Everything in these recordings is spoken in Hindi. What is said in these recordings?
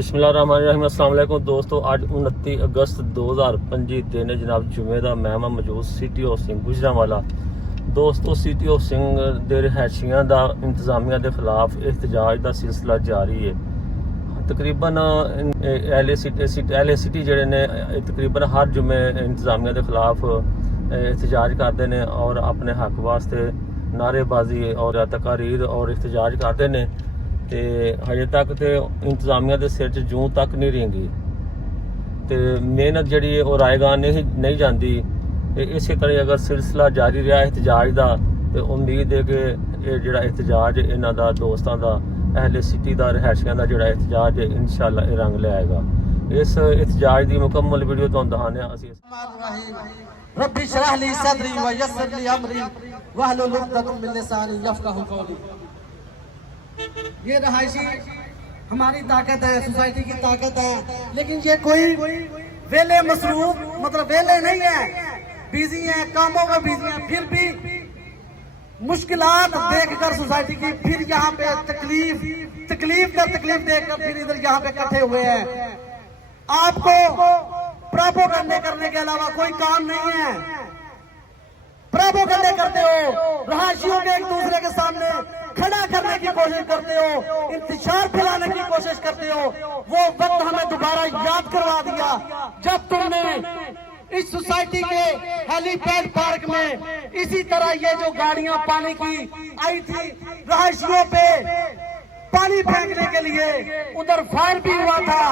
बिस्मिल्लाहिर्रहमानिर्रहीम। अस्सलाम वालेकुम दोस्तों, आज 29 अगस्त 2025 दिन जनाब जुमे का मैं मौजूद सिटी हाउसिंग गुजरांवाला। दोस्तों, सिटी हाउसिंग दे रिहायशियां दा इंतजामिया के खिलाफ एहतजाज का सिलसिला जारी है। तकरीबन एल ए सिटी जेडे ने तकरीबन हर जुमे इंतजामिया के खिलाफ एहतजाज करते हैं और अपने हक वास्ते नारेबाजी और तकारीर और एहतजाज करते हैं। तो हजे तक तो इंतजामिया के सिर च जूं तक नहीं रेंगी, तो मेहनत जी रायगान नहीं जाती। इस तरह अगर सिलसिला जारी रहा एहतजाज का, तो उम्मीद है कि ये जो एहतजाज इन्हों का दोस्तों का अहले सिटी का रिहायशियों का जो एहतजाज है इंशाअल्लाह रंग लियाएगा। इस एहतजाज की मुकम्मल वीडियो तो दिखाने रब्बी शरह ली सदरी व यस्सिर ली अमरी वहलुल उक़दतम मिन लिसानी यफ़क़हू क़ौली। ये रहायशी हमारी ताकत है, सोसाइटी की ताकत है, लेकिन ये कोई वेले मसरूफ मतलब वेले नहीं है, बिजी है, कामों में बिजी है, फिर भी मुश्किलात देखकर सोसाइटी की फिर यहाँ पे तकलीफ देखकर फिर इधर यहाँ पे इकट्ठे हुए हैं। आपको प्रोपेगेंडा करने के अलावा कोई काम नहीं है। प्रोपेगेंडा करते हो, रहायशियों के एक दूसरे के सामने खड़ा करने की कोशिश करते हो, इंतशार फैलाने की कोशिश करते हो। वो वक्त हमें दोबारा याद करवा दिया जब तुमने इस सोसाइटी के हेलीपैड पार्क में इसी तरह ये जो गाड़ियां पानी की आई थी रहायशियों पे पानी फेंकने के लिए, उधर फायर भी हुआ था।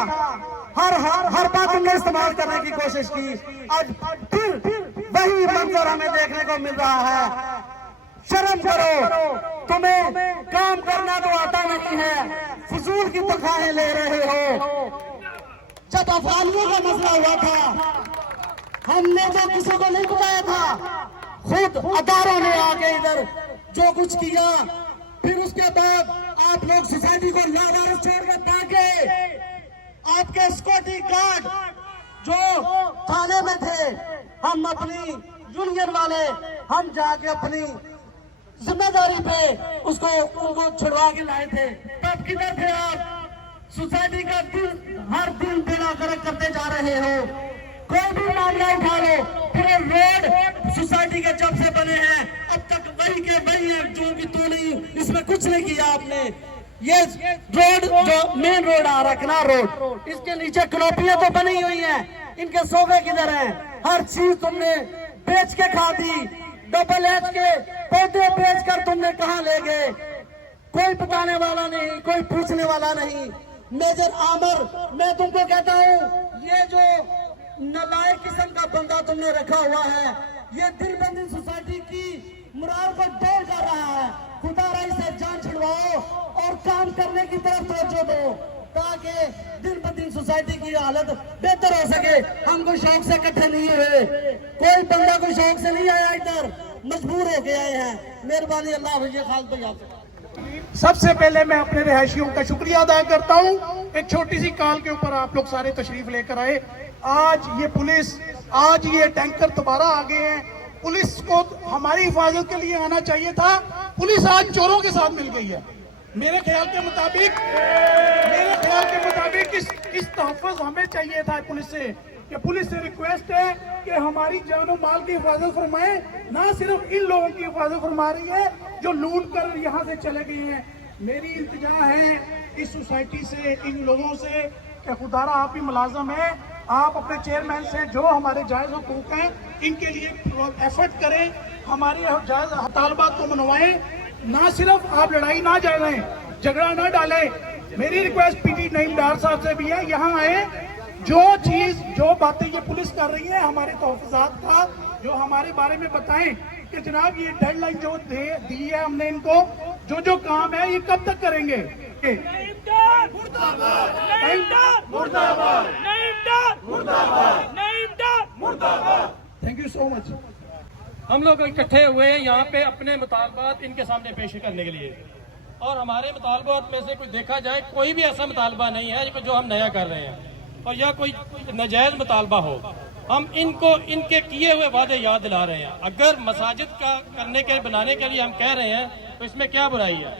हर बात तुमने इस्तेमाल करने की कोशिश की। आज फिर वही मंजर हमें देखने को मिल रहा है। शर्म करो, तुम्हें काम करना तो आता नहीं है, फजूल की तनख्वाहें ले रहे हो। जब अफगानियों का मसला हुआ था, हमने जो किसी को नहीं बताया था, खुद अदारों ने आके इधर जो कुछ किया, फिर उसके बाद आप लोग सोसाइटी को लावारिस छोड़कर भागे। आपके सिक्योरिटी गार्ड जो थाने में थे, हम अपनी यूनियन वाले हम जाके अपनी जिम्मेदारी पे उनको छुड़वा के लाए थे। तब किधर थे आप? सोसाइटी का हर दिन बेड़ा गर्क करते जा रहे हो। कोई भी मामला उठा लो, पूरे रोड सोसाइटी के जब से बने हैं अब तक वही के वही है, जो भी तो नहीं, इसमें कुछ नहीं किया आपने। ये रोड जो मेन रोड आ रहा है, किनार रोड, इसके नीचे कनोपियां तो बनी हुई हैं, इनके सोफे किधर हैं? हर चीज तुमने बेच के खा दी। डबल एच के पौधे बेचकर तुमने कहां ले गए? कोई बताने वाला नहीं, कोई पूछने वाला नहीं। मेजर आमर, मैं तुमको कहता हूं, ये जो नालायक किस्म का बंदा तुमने रखा हुआ है, ये दिन ब दिन सोसाइटी की मुराद पर दौड़ कर रहा है। खुदा से जान छुड़वाओ और काम करने की तरफ तवज्जो दो, ताकि दिन ब दिन सोसाइटी की हालत बेहतर हो सके। हम कोई शौक से इकट्ठे नहीं हुए, कोई बंदा कोई शौक से नहीं आया, इधर मजबूर हो के आए हैं। मेहरबानी अल्लाह भैया खाल भाई आपसे। सबसे पहले मैं अपने रिहायशियों का शुक्रिया अदा करता हूं। एक छोटी सी कॉल के ऊपर आप लोग सारे तशरीफ लेकर आए। आज ये पुलिस, आज ये टैंकर दोबारा आ गए हैं। पुलिस को हमारी हिफाजत के लिए आना चाहिए था, पुलिस आज चोरों के साथ मिल गई है। मेरे ख्याल के मुताबिक इस तहफ़्फ़ुज़ हमें चाहिए था पुलिस से, कि पुलिस से रिक्वेस्ट है कि हमारी जान और माल की हिफाजत फरमाए। ना सिर्फ इन लोगों की हिफाजत फरमा रही है जो लूट कर यहाँ से चले गए हैं। मेरी इल्तिजा है इस सोसाइटी से, इन लोगों से, कि खुदारा आप ही मुलाजम है, आप अपने चेयरमैन से जो हमारे जायज़ हुकूक हैं इनके लिए एफर्ट करें, हमारी जायज़ तालबात को मनवाएं। ना सिर्फ आप लड़ाई ना डालें, झगड़ा ना डालें। मेरी रिक्वेस्ट पीटी नईम डार साहब से भी है, यहाँ आए, जो बातें ये पुलिस कर रही है, हमारे तहफ़्फ़ुज़ात का जो हमारे बारे में बताएं कि जनाब ये डेडलाइन जो दी है हमने इनको, जो काम है ये कब तक करेंगे। Thank you so much. हम लोग इकट्ठे हुए हैं यहाँ पे अपने मुतालबात इनके सामने पेश करने के लिए, और हमारे मुतालबात में से कुछ देखा जाए कोई भी ऐसा मुतालबा नहीं है जो हम नया कर रहे हैं, और या कोई नाजायज मुतालबा हो। हम इनको इनके किए हुए वादे याद दिला रहे हैं। अगर मसाजिद का करने के बनाने के लिए हम कह रहे हैं तो इसमें क्या बुराई है।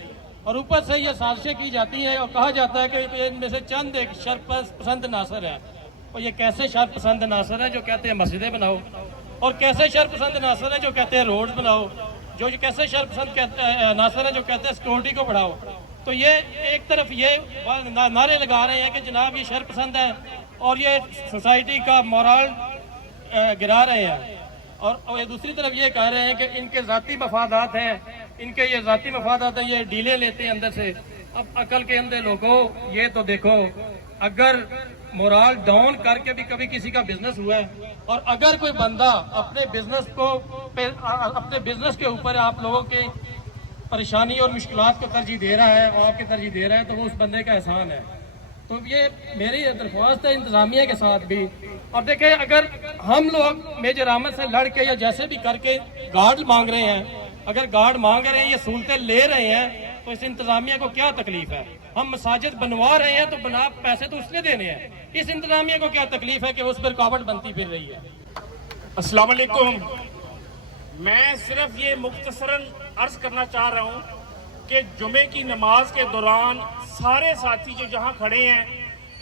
और ऊपर से ये साजिशें की जाती हैं और कहा जाता है कि इनमें से चंद एक शरपसंद नासर है। और ये कैसे शरपसंद नासर है जो कहते हैं मस्जिदें बनाओ, और कैसे शरपसंद नासर है जो कहते हैं रोड बनाओ, जो कैसे शरपसंद नासर है जो कहते हैं सिक्योरिटी को बढ़ाओ। तो ये एक तरफ ये नारे लगा रहे हैं कि जनाब ये शरपसंद है और ये सोसाइटी का मोरल गिरा रहे हैं, और ये दूसरी तरफ ये कह रहे हैं कि इनके ज़ाती मफादात हैं, इनके ये ज़ाती मफादात हैं, ये डीलें लेते हैं अंदर से। अब अकल के अंदर लोगों, ये तो देखो, अगर मोरल डाउन करके भी कभी किसी का बिजनेस हुआ है, और अगर कोई बंदा अपने बिजनेस के ऊपर आप लोगों की परेशानी और मुश्किलात को तरजीह दे रहा है और आपके तरजीह दे रहा है, तो वो उस बंदे का एहसान है। तो ये मेरी दरख्वास्त है इंतजामिया के साथ भी। और देखें, अगर हम लोग मेजर अहमद से लड़ के या जैसे भी करके गार्ड मांग रहे हैं, अगर गार्ड मांग रहे हैं, ये सहूलतें ले रहे हैं, तो इस इंतजामिया को क्या तकलीफ है? हम मसाजिद बनवा रहे हैं तो बना पैसे तो उसने देने हैं, इस इंतजामिया को क्या तकलीफ है कि उस पर रुकावट बनती फिर रही है? अस्सलाम वालेकुम। मैं सिर्फ ये मुख्तसरन अर्ज करना चाह रहा हूँ कि जुमे की नमाज के दौरान सारे साथी जो यहाँ खड़े हैं,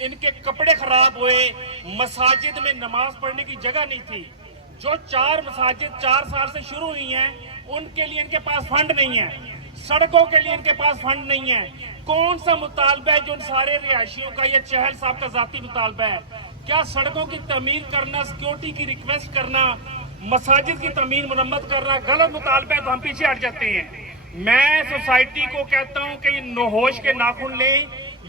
इनके कपड़े खराब हुए, मसाजिद में नमाज पढ़ने की जगह नहीं थी। जो 4 मसाजिद 4 साल से शुरू हुई हैं, उनके लिए इनके पास फंड नहीं है, सड़कों के लिए इनके पास फंड नहीं है। कौन सा मुतालबा है जो उन सारे रिहायशियों का, या चहल साहब का जाती मुतालबा है? क्या सड़कों की तमीर करना, सिक्योरिटी की रिक्वेस्ट करना, मसाजिद की तमीर मुरम्मत करना गलत मुतालबा है तो हम पीछे हट जाते हैं? मैं सोसाइटी को कहता हूं कि नौहोश के नाखून लें।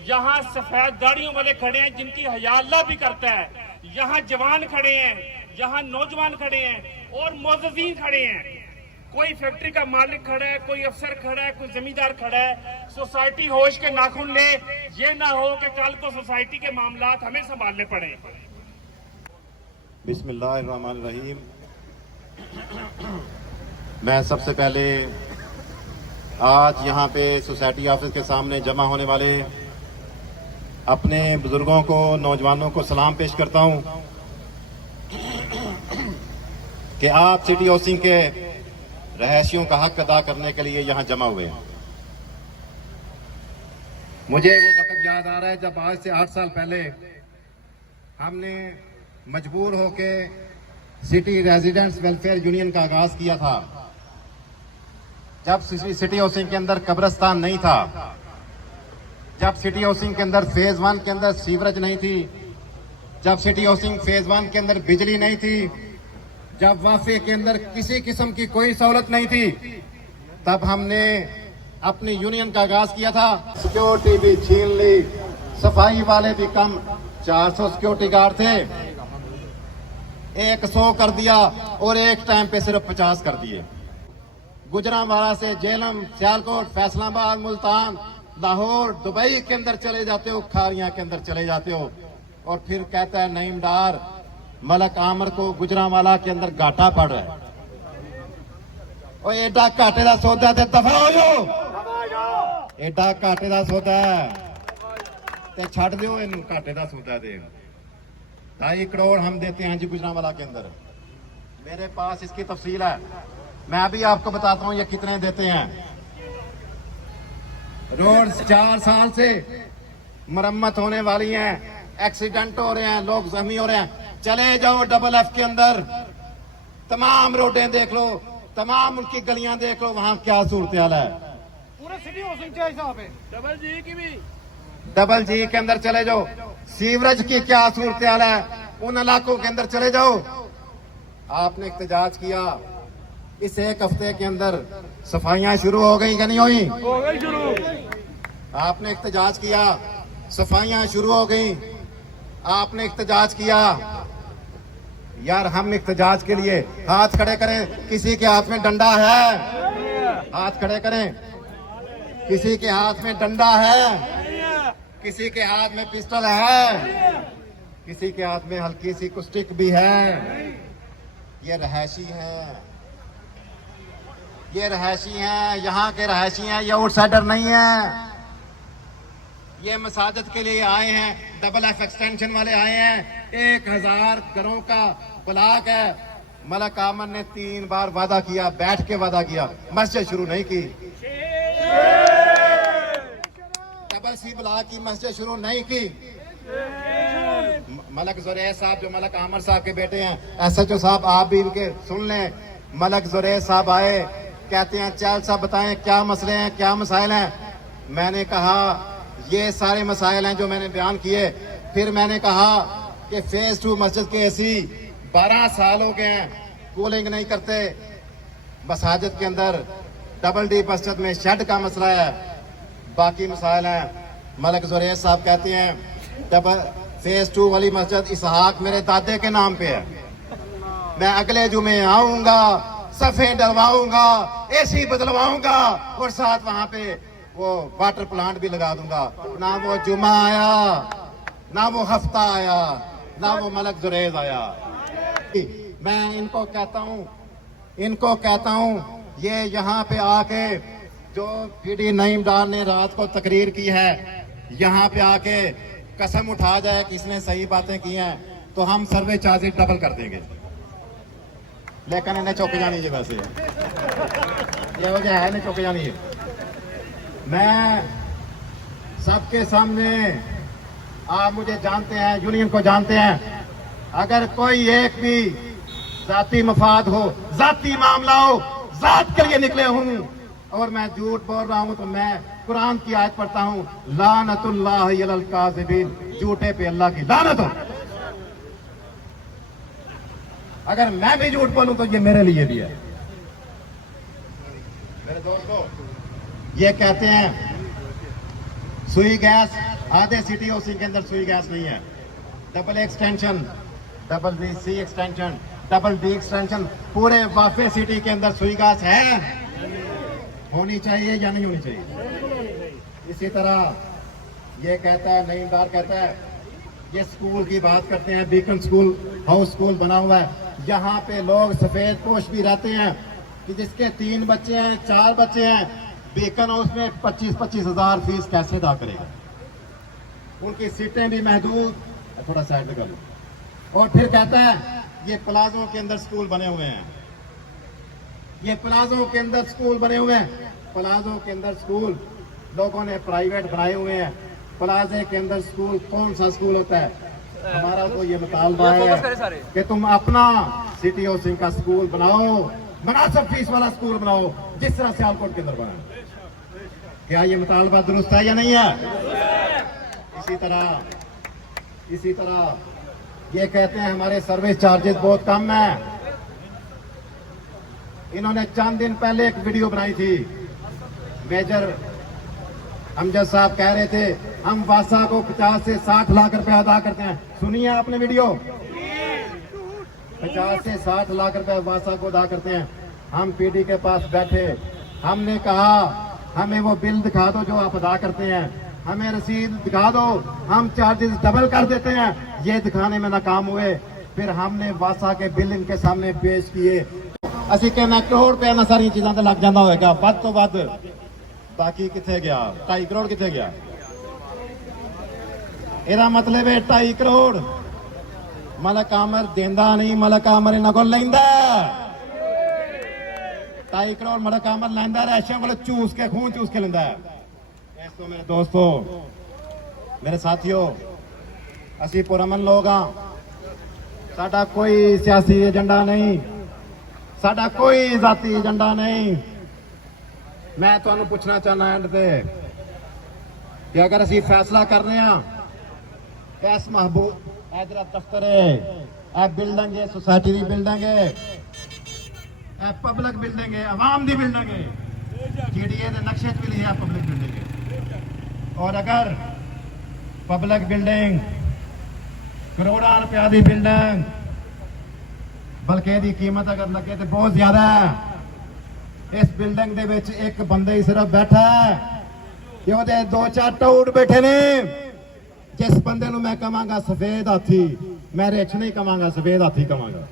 यहाँ सफेद दाढ़ियों वाले खड़े हैं जिनकी हया अल्लाह भी करता है, यहाँ जवान खड़े हैं, यहाँ नौजवान खड़े हैं और मुअज़्ज़िज़ीन खड़े हैं। कोई फैक्ट्री का मालिक खड़ा है, कोई अफसर खड़ा है, कोई जमींदार खड़ा है। सोसाइटी होश के नाखून ले, ये ना हो कि कल को सोसाइटी के मामलात हमें संभालने पड़े। बिस्मिल्लाहिर्रहमानिर्रहीम। मैं सबसे पहले आज यहाँ पे सोसाइटी ऑफिस के सामने जमा होने वाले अपने बुजुर्गों को, नौजवानों को सलाम पेश करता हूँ कि आप सिटी हाउसिंग के रहायशियों का हक अदा करने के लिए यहाँ जमा हुए हैं। मुझे वो वक्त याद आ रहा है जब आज से 8 साल पहले हमने मजबूर होके सिटी रेजिडेंट्स वेलफेयर यूनियन का आगाज किया था। जब सिटी हाउसिंग के अंदर कब्रिस्तान नहीं था, जब सिटी हाउसिंग के अंदर फेज 1 के अंदर सीवरेज नहीं थी, जब सिटी हाउसिंग फेज 1 के अंदर बिजली नहीं थी, जब वाफे के अंदर किसी किस्म की कोई सहूलत नहीं थी, तब हमने अपनी यूनियन का आगाज किया था। सिक्योरिटी भी छीन ली, सफाई वाले भी कम, 400 सिक्योरिटी गार्ड थे, 100 कर दिया और एक टाइम पे सिर्फ 50 कर दिए। गुजरांवाला से जेलम, सियालकोट, फैसलाबाद, मुल्तान, लाहौर, दुबई के अंदर चले जाते हो, खारियां के अंदर चले जाते हो, और फिर कहता है नईम डार मलक आमर को गुजरांवाला के अंदर घाटा पड़ रहा है। और एडा घाटे का सौदा ते दफा हो जाओ, एडा घाटे का सौदा ते छड़ दो, इन घाटे का सौदा दे। 2.5 करोड़ हम देते हैं जी गुजरांवाला के अंदर। मेरे पास इसकी तफसील है, मैं अभी आपको बताता हूं ये कितने देते हैं। रोड 4 साल से मरम्मत होने वाली है, एक्सीडेंट हो रहे हैं, लोग जख्मी हो रहे हैं। चले जाओ डबल एफ के अंदर, तमाम रोडें देख लो, तमाम उनकी गलियां देख लो, वहां क्या सूरत हाल है। पूरे सिटी हाउसिंग चाहिए साहब है, डबल जी के अंदर चले जाओ, सीवरेज की क्या सूरत हाल है, उन इलाकों के अंदर चले जाओ। आपने एहतजाज किया, इस 1 हफ्ते के अंदर सफाइयां शुरू हो गई कि नहीं हुई? हो गई शुरू। आपने एहतजाज किया, सफाइयां शुरू हो गई। आपने एहतजाज किया, यार हम एहतजाज के लिए हाथ खड़े करें। किसी के हाथ में डंडा है? हाथ खड़े करें। किसी के हाथ में डंडा है? किसी के हाथ में पिस्टल है? किसी के हाथ में हल्की सी स्टिक भी है? ये रहायशी है, ये रहायशी हैं, यहाँ के रहायशी हैं, ये आउटसाइडर नहीं है। ये मसाजिद के लिए आए हैं, डबल एफ एक्सटेंशन वाले आए हैं। 1000 घरों का ब्लॉक है। मलक आमर ने 3 बार वादा किया, बैठ के वादा किया, मस्जिद शुरू नहीं की। डबल सी ब्लॉक की मस्जिद शुरू नहीं की। मलक जुरैर साहब जो मलक आमर साहब के बेटे हैं, SHO साहब आप भी इनके सुन लें। मलक जुरैर साहब आए, कहते हैं चल साहब बताएं क्या मसले हैं, क्या मसाइल हैं। मैंने कहा ये सारे मसाइल हैं जो मैंने बयान किए। फिर मैंने कहा कि फेज 2 मस्जिद के AC 12 साल हो गए हैं, कूलिंग नहीं करते। मसाजिद के अंदर डबल डी मस्जिद में शेड का मसला है, बाकी मसाइल हैं। मलक जुरैर साहब कहते हैं डबल फेज 2 वाली मस्जिद इसहाक मेरे दादे के नाम पे है, मैं अगले जुमे आऊंगा, सफे डलवाऊंगा, AC बदलवाऊंगा और साथ वहां पे वो वाटर प्लांट भी लगा दूंगा। ना वो जुमा आया, ना वो हफ्ता आया, ना वो मलक जुरैर आया। मैं इनको कहता हूं ये यहाँ पे आके जो PD नईम डार ने रात को तकरीर की है, यहाँ पे आके कसम उठा जाए कि इसने सही बातें की हैं तो हम सर्वे चार्जेस डबल कर देंगे। लेकिन इन्हें चौक जानी है, वैसे ये वजह है इन्हें चौक जानी है। मैं सबके सामने, आप मुझे जानते हैं, यूनियन को जानते हैं, अगर कोई एक भी जाती मफाद हो, जाती मामला हो, जात के लिए निकले हूं और मैं झूठ बोल रहा हूं तो मैं कुरान की आयत पढ़ता हूं, लानतुल्लाहि अलल काज़िबीन, झूठे पे अल्लाह की लानत हो। अगर मैं भी झूठ बोलूं तो ये मेरे लिए भी है। मेरे दोस्तों, ये कहते हैं सुई गैस, आधे सिटी OC के अंदर सुई गैस नहीं है। Double extension, double C extension, double D extension, पूरे वाफे सिटी के अंदर सुई गैस है, होनी चाहिए या नहीं होनी चाहिए। इसी तरह ये कहता है, नईम डार कहता है, ये स्कूल की बात करते हैं, बीकन स्कूल, हाउस स्कूल बना हुआ है, यहाँ पे लोग सफेद पोश भी रहते हैं कि जिसके 3 बच्चे हैं, 4 बच्चे हैं, बीकन हाउस में 25-25 हजार फीस कैसे अदा करेगा। उनकी सीटें भी महदूद, थोड़ा साइड कर लो। और फिर कहता है ये प्लाजों के अंदर स्कूल बने हुए हैं, ये प्लाजों के अंदर स्कूल बने हुए हैं। प्लाजों के अंदर स्कूल लोगों ने प्राइवेट बनाए हुए हैं। प्लाजे के अंदर स्कूल कौन सा स्कूल होता है? हमारा तो ये मुतालबा है कि तुम अपना सिटी OC का स्कूल बनाओ, मुनासिब फीस वाला स्कूल बनाओ, जिस तरह सियालकोट के अंदर बना। क्या ये मुतालबा दुरुस्त है या नहीं है? इसी तरह ये कहते हैं हमारे सर्विस चार्जेस बहुत कम है। इन्होंने चंद दिन पहले एक वीडियो बनाई थी, मेजर अमजद साहब कह रहे थे हम वासा को 50 से 60 लाख रुपए अदा करते हैं। सुनिए आपने वीडियो, 50 से 60 लाख रुपए वासा को अदा करते हैं। हम PD के पास बैठे, हमने कहा हमें वो बिल दिखा दो जो आप अदा करते हैं, हमें रसीद दिखा दो, हम चार्जेस डबल कर देते हैं। ये दिखाने में नाकाम हुए। फिर हमने वासा के बिल इनके सामने पेश किए। ਅਸੀਂ कहना करोड़ रुपया ना सारी चीजों से लग जाता होगा, ਵੱਧ तो ਵੱਧ। बाकी किथे गया? 2.5 करोड़ किथे गया? ਇਹਦਾ मतलब है 2.5 करोड़ मलक आमर देंदा नहीं, मलक आमर इन्हां कोल लैंदा। 2.5 करोड़ मलक आमर लैंदा, रैशा वाले चूस के, खून चूस के लैंदा। तो मेरे दोस्तों, मेरे साथियों, असी पुरअमन लोग हाँ, साडा कोई सियासी एजेंडा नहीं, साडा कोई जाती एजेंडा नहीं। मैं तुहानू पूछना चाहना एंड ते कि अगर असी फैसला कर रहे हैं, इस महबूब इधर दफ्तर है, बिल्डिंग है, सोसाइटी की बिल्डिंग है, पब्लिक बिल्डिंग है, आवाम की बिल्डिंग है, GDA के नक्शे भी लिखा पब्लिक बिल्डिंग है। और अगर पब्लिक बिल्डिंग करोड़ों रुपया की बिल्डिंग, बल्कि इसकी कीमत अगर लगे तो बहुत ज्यादा है। इस बिल्डिंग दे विच एक बंदे ही सिर्फ बैठा है कि ਉਹਦੇ 2-4 टूट बैठे ने। जिस बंदे ਨੂੰ मैं कहांगा सफेद हाथी, मैं रिच नहीं कहांगा, सफेद हाथी कहांगा।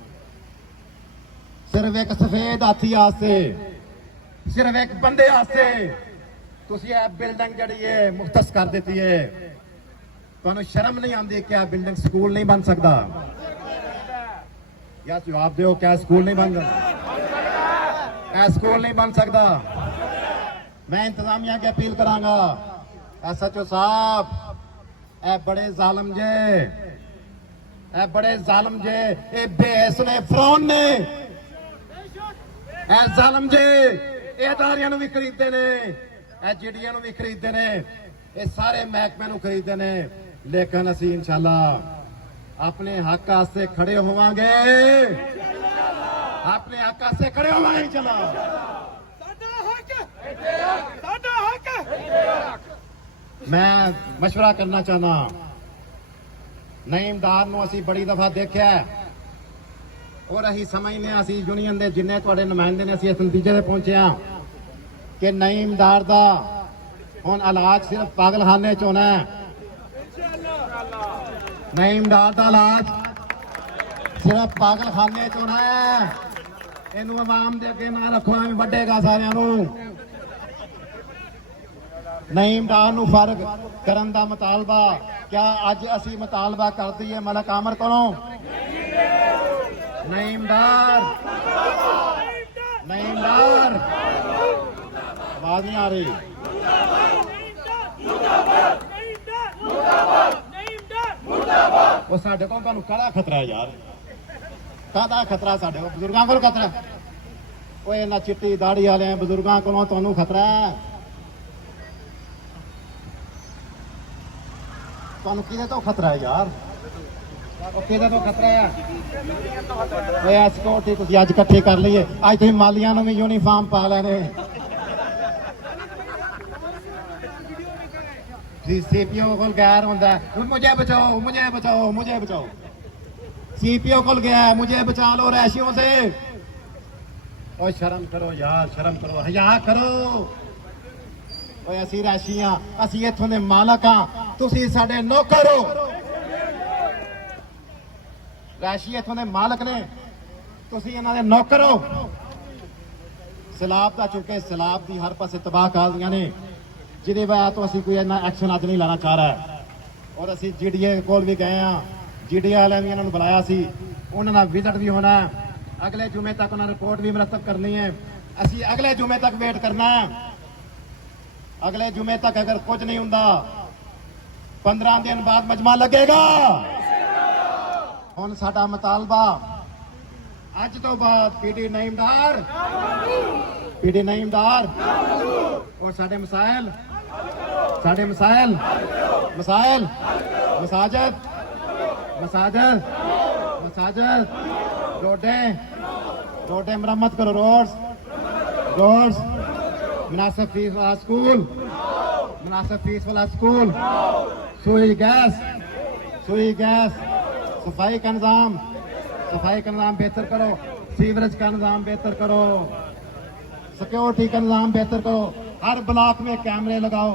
सिर्फ एक सफेद हाथी आस्ते, सिर्फ एक बंदे आस्ते तुसी ये बिल्डिंग जड़ी है मुख्तस कर देती है। तुहानू शर्म नहीं आती? क्या बिल्डिंग स्कूल नहीं बन सकता? या जवाब दो, क्या स्कूल नहीं बन सकता? स्कूल नहीं बन सकता। मैं इंतजामिया की अपील करांगा, SHO साहब ए बड़े जालिम जे, ए बड़े जालिम जे, ए बेहस ने फरौन ने ए जालिम जे ए अदारियां नूं भी खरीददे ने, ए जीडीए नूं भी खरीददे ने, ए सारे महकमे नूं खरीददे ने। लेकिन असीं इंशाअल्लाह अपने हक वास्ते खड़े होवांगे, अपने हक वास्ते खड़े होवांगे इंशाअल्लाह। मैं मशवरा करना चाहना, नईमदार नूं असीं बड़ी दफा देखिआ और असीं समझने असीं यूनियन दे जिन्ने तुहाडे नुमाइंदे ने असीं इस नतीजे ते पहुंचे हां कि नईमदार दा हुण इलाज सिर्फ पागलखाने च होना है। नईमदार दा इलाज सिर्फ पागलखाने च होना है। इनू आवाम दे अगे ना रखो, एवें वड्डेगा सारिआं नूं। नईमदार नूं फर्क करन दा मुतालबा क्या अज असीं मुतालबा कर दईए मलक आमर कोलों? नईमदार, नईमदार, आवाज नहीं आ रही। वो साडे कोल तुहानूं काहदा खतरा है यार? काहदा खतरा साडे कोल? बजुर्गां कोल खतरा? ओए इन्हां चिट्टी दाड़ी वाले बजुर्गां कोलों तुहानूं खतरा है? तुहानूं किहदे तो खतरा है यार? ਉਹ ਕਿਹਦੇ ਤੋਂ ਖਤਰਾ ਆ? ਓਏ ਸਿਕਿਉਰਿਟੀ ਤੁਸੀਂ ਅੱਜ ਇਕੱਠੇ ਕਰ ਲਈਏ, ਅੱਜ ਤੁਸੀਂ ਮਾਲੀਆਂ ਨੂੰ ਵੀ ਯੂਨੀਫਾਰਮ ਪਾ ਲੈਣੇ। सीपीओ ਕੋਲ ਗੈਰ ਹੁੰਦਾ, मुझे बचाओ, मुझे बचाओ, मुझे बचाओ। सीपीओ ਕੋਲ गया, मुझे बचा लो रैशियों से। ओए शर्म करो यार, शर्म करो, हया करो। ओए ਅਸੀਂ ਰੈਸ਼ੀਆਂ, ਅਸੀਂ ਇੱਥੋਂ ਦੇ ਮਾਲਕ ਆ, ਤੁਸੀਂ ਸਾਡੇ ਨੌਕਰ ਹੋ। ਰੈਸ਼ੀ ਇੱਥੋਂ ਦੇ ਮਾਲਕ ਨੇ, ਤੁਸੀਂ ਇਹਨਾਂ ਦੇ ਨੌਕਰ ਹੋ। ਸੈਲਾਬ ਦਾ ਚੁੱਕੇ ਸੈਲਾਬ ਦੀ ਹਰ ਪਾਸੇ ਤਬਾਹ ਕਰ ਦੀਆਂ ਨੇ, ਜਿਹਦੀ ਵਜ੍ਹਾ ਤੋਂ ਅਸੀਂ ਕੋਈ ਇੰਨਾ ਐਕਸ਼ਨ ਅੱਜ ਨਹੀਂ ਲੈਣਾ ਚਾਹ ਰਿਹਾ। ਔਰ ਅਸੀਂ ਜੀਡੀਏ ਕੋਲ ਵੀ ਗਏ ਆ, ਜੀਡੀਏ ਵਾਲਿਆਂ ਨੇ ਇਹਨਾਂ ਨੂੰ ਬੁਲਾਇਆ ਸੀ, ਉਹਨਾਂ ਦਾ ਵਿਜ਼ਿਟ ਵੀ ਹੋਣਾ। ਅਗਲੇ ਜੁਮੇ ਤੱਕ ਉਹਨਾਂ ਰਿਪੋਰਟ ਵੀ ਮੁਰਤਬ ਕਰਨੀ ਹੈ। ਅਸੀਂ ਅਗਲੇ ਜੁਮੇ ਤੱਕ ਵੇਟ ਕਰਨਾ ਹੈ। ਅਗਲੇ ਜੁਮੇ ਤੱਕ ਅਗਰ ਕੁਝ ਨਹੀਂ ਹੁੰਦਾ, 15 ਦਿਨ ਬਾਅਦ ਮਜਮਾ ਲੱਗੇਗਾ। ਹੁਣ ਸਾਡਾ ਮੁਤਾਲਬਾ ਅੱਜ ਤੋਂ ਬਾਅਦ ਪੀਡੀ ਨਈਮਦਾਰ, ਪੀਡੀ ਨਈਮਦਾਰ ਔਰ ਸਾਡੇ ਮਸਾਇਲ, ਸਾਡੇ ਮਸਾਇਲ, ਮਸਾਇਲ, ਮਸਾਜਦ, ਮਸਾਜਦ, मसाजिद, रोडे मरम्मत करो, रोड्स, मुनासिब फीस वाला स्कूल, मुनासिब फीस वाला स्कूल, सुई गैस, सफाई का निज़ाम बेहतर करो, सीवरेज का निज़ाम बेहतर करो, सिक्योरिटी का निज़ाम बेहतर करो, हर ब्लॉक में कैमरे लगाओ।